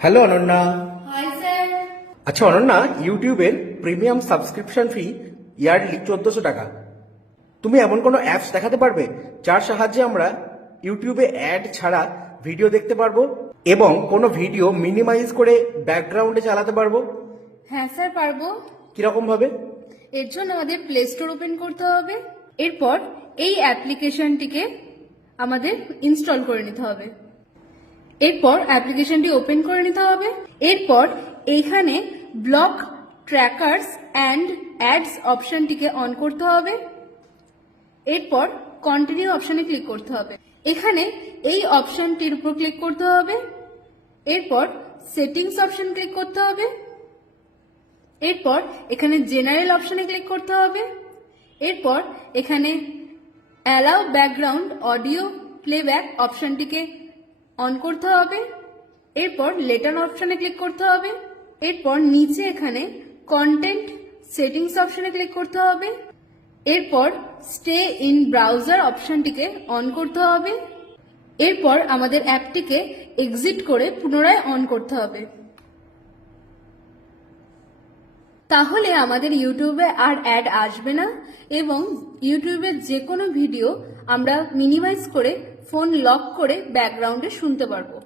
Hello Ananya. Hi sir. আচ্ছা অনন্যা, ইউটিউবের premium subscription ফি yearly 1400 টাকা। তুমি এমন কোনো অ্যাপস দেখাতে পারবে যার সাহায্যে আমরা ইউটিউবে অ্যাড ছাড়া ভিডিও দেখতে পারবো এবং কোনো ভিডিও মিনিমাইজ করে ব্যাকগ্রাউন্ডে চালাতে পারবো? হ্যাঁ স্যার, পারবো। কিরকম ভাবে? এর জন্য আমাদের প্লে স্টোর ওপেন করতে হবে। এরপর এই অ্যাপ্লিকেশনটিকে আমাদের ইনস্টল করে নিতে হবে। এরপর অ্যাপ্লিকেশনটি ওপেন করে নিতে হবে। এরপর এইখানে ব্লক ট্র্যাকার্স অ্যান্ড অ্যাডস অপশনটিকে অন করতে হবে। এরপর কন্টিনিউ অপশনে ক্লিক করতে হবে। এখানে এই অপশনটির উপর ক্লিক করতে হবে। এরপর সেটিংস অপশন ক্লিক করতে হবে। এরপর এখানে জেনারেল অপশনে ক্লিক করতে হবে। এরপর এখানে অ্যালাউ ব্যাকগ্রাউন্ড অডিও প্লেব্যাক অপশনটিকে অন করতে হবে। এরপর লেটার অপশনে ক্লিক করতে হবে। এরপর নিচে এখানে কন্টেন্ট সেটিংস অপশনে ক্লিক করতে হবে। এরপর স্টে ইন ব্রাউজার অপশনটিকে অন করতে হবে। এরপর আমাদের অ্যাপটিকে এক্সিট করে পুনরায় অন করতে হবে। তাহলে আমাদের ইউটিউবে আর অ্যাড আসবে না এবং ইউটিউবের যে কোনো ভিডিও আমরা মিনিমাইজ করে ফোন লক করে ব্যাকগ্রাউন্ডে শুনতে পারবো।